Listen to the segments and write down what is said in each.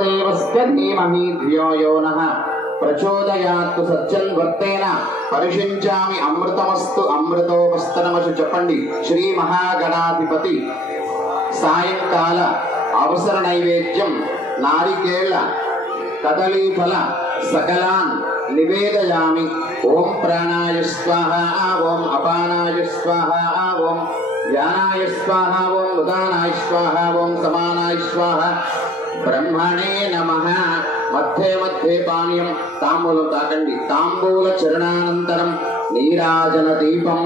देवस्य धीमहि धियो यो नः प्रचोदयात् सज्जन्वर्तेन परिषिञ्चामि अमृतमस्तु अमृतोपस्तनमशु చెప్పండి శ్రీ మహాగణాధిపతి సాయంకాల అవసర నైవేద్యం నారికేళ కదలీఫల సకలాన్ నివేదయామి ఓం ప్రాణాయ స్వాహా ఓం అపానాయ స్వాహా ఓం ధ్యానాయ స్వాహా ఓం ఉదానాయ స్వాహా ఓం సమానాయ స్వాహా బ్రహ్మణే నమః మధ్య మధ్య పానీయం తాంబూలం తాకండి తాంబూల చరణానంతరం నీరాజన దీపం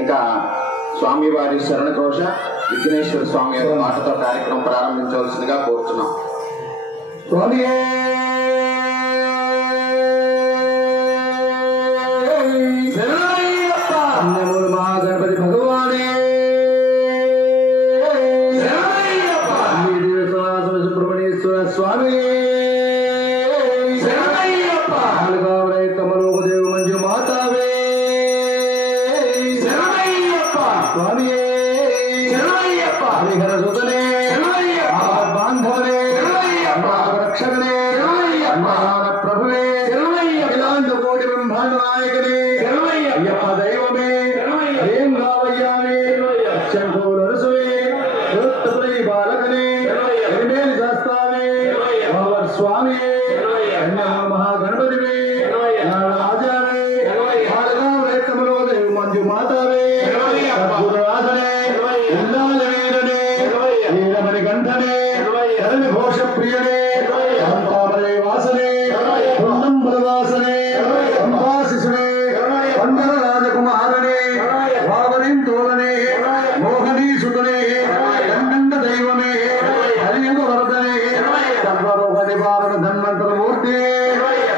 ఇంకా స్వామివారి శరణఘోష విఘ్నేశ్వర స్వామి యొక్క మాటతో కార్యక్రమం ప్రారంభించవలసిందిగా కోరుతున్నాం. గణపతి భగవానే సుబ్రహ్మణ్యేశ్వర స్వామి కమలోపదేవ మంజు మాతావే స్వామి హరిహర సుతనే బాంధవనే రక్షకనే ప్రభువే ఇలాంటి కోటి బ్రహ్మాండ నాయకనే అయ్యప్ప దైవమే ఏం కావయ్యానే శంభోరసువే రుత్తపురి బాలకనే ఎరిమేలి శాస్త్రావే స్వామి మహాగణపతివే రాజావే మంజు మాతావే అద్భుతరాధనే ఉల్లాలవీరనే వీరమణి కంఠనే హరిని ఘోష ప్రియనే అంతామరే వాసనే పున్నంబల వాసనే అంబాశిషునే పండర రాజకుమారనే వావరింతోలనే మోహనీ సుతనే దండ దైవమే హరియుగ వరదనే సర్వరోగ నివారణ ధన్వంతరమూర్తి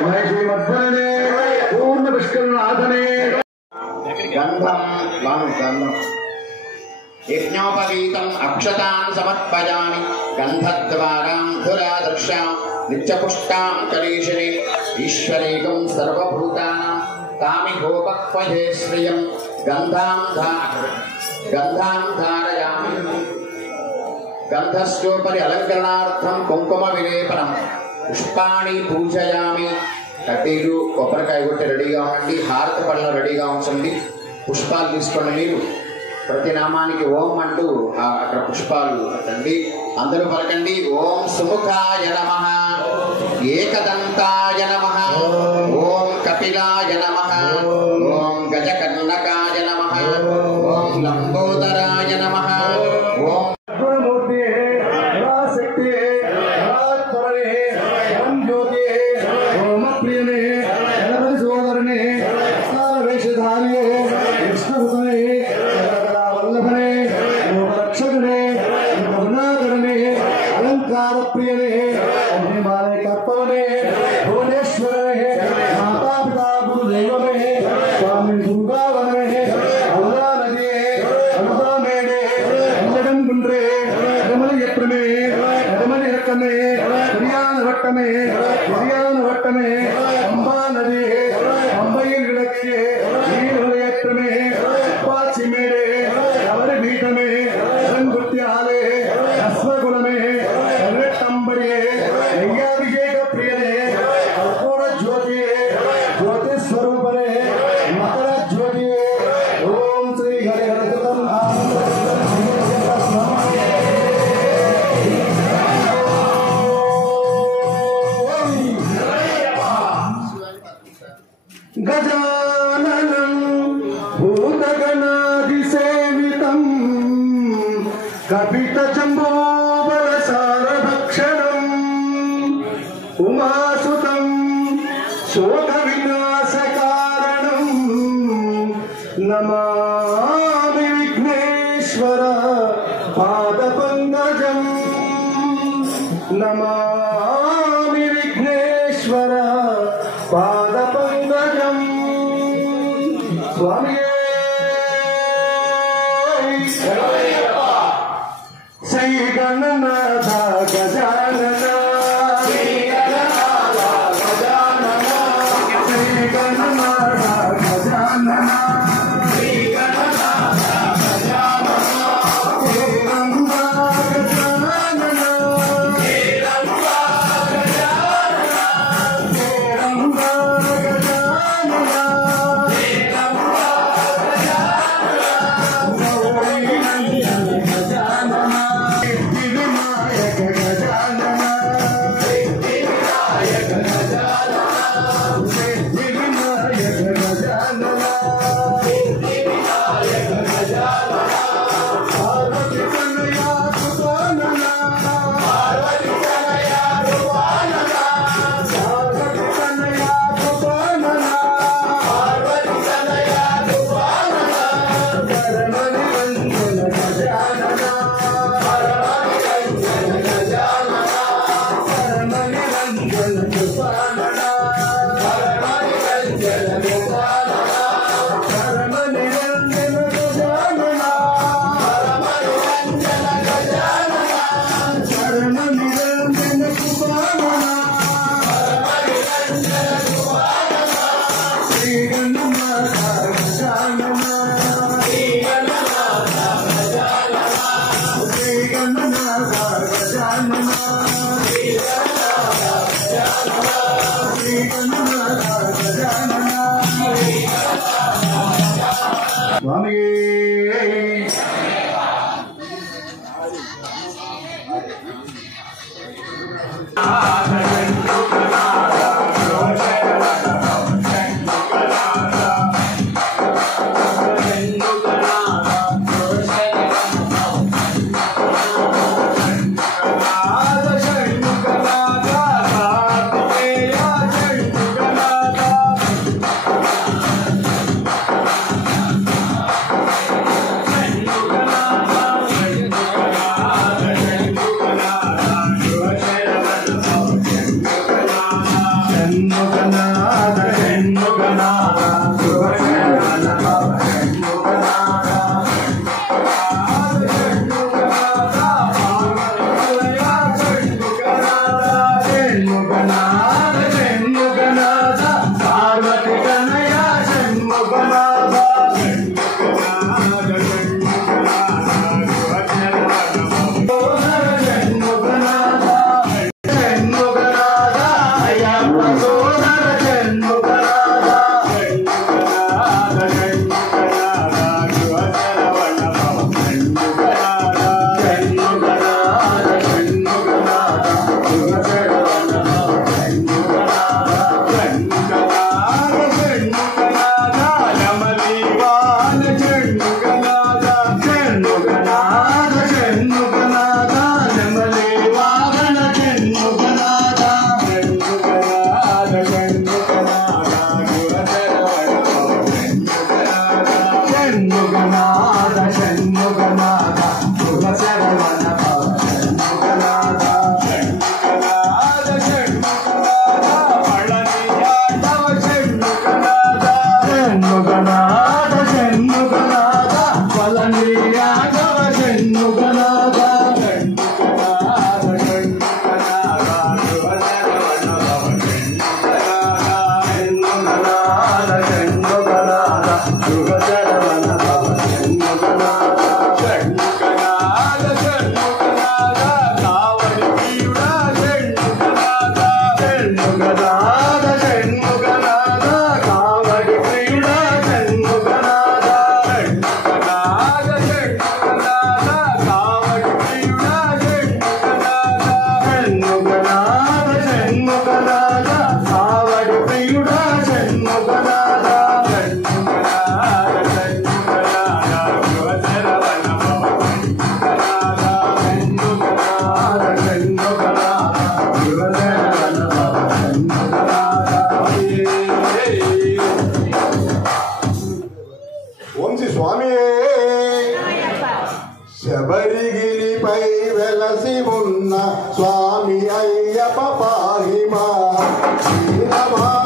మహిషి మధ్యనే పూర్ణ విష్ణునాథనే గంధం యజ్ఞోపవీతం అక్షతాన్ సమర్పయామి గంధద్వారాం ధురాదర్శాం నిత్యపుష్టాం కలీషిని ఈశ్వరేకం సర్వభూతానాం కామిభోపక్వయే శ్రియం గంధాం ధారయామి గంధస్యోపరి అలంకరణార్థం కుంకుమ విలేపనం పుష్పాణి పూజయామి. కడ్డీలు కొబ్బరికాయ కొట్టి రెడీగా ఉండండి. హారతి పళ్ళను రెడీగా ఉంచండి. పుష్పాలు తీసుకోండి. మీరు ప్రతి నామానికి ఓం అంటూ అక్కడ పుష్పాలు కట్టండి. అందరూ పలకండి ఓం సుముఖాయ నమః, ఏకదంతాయ నమః, ఓం కపిలాయ నమః, ఓం గజకర్ణకాయ నమః, ఓం లంబోదరాయ నమః, ఓం अंबा नदी अंबैल विड़के पाची मेरे अवरी बीट में रंगुत्याले अश्वकुल में तंबड़े प्रियने कर्पूर ज्योति ज्योति स्वरूप मकर ज्योति ओम श्री हरिहर गजाननं भूतगणाधिसेवितं कपितजम्बूफलसारभक्षणम् उमासुतं शोकविनाशकारणं नमामि विघ्नेश्वर पादपङ्कजम् नमामि विघ्नेश्वर पादपङ्कजम् स्वामी श्री गणनाथ गजानन श्री गणनाथ गजानन श्री गणनाथ गजानन श्री गणनाथ गजानन श्री गणनाथ गजानन श्री స్వామి శబరిగిరిపై వెలసి ఉన్న స్వామి అయ్యప్ప పాహిమా శ్రీరమా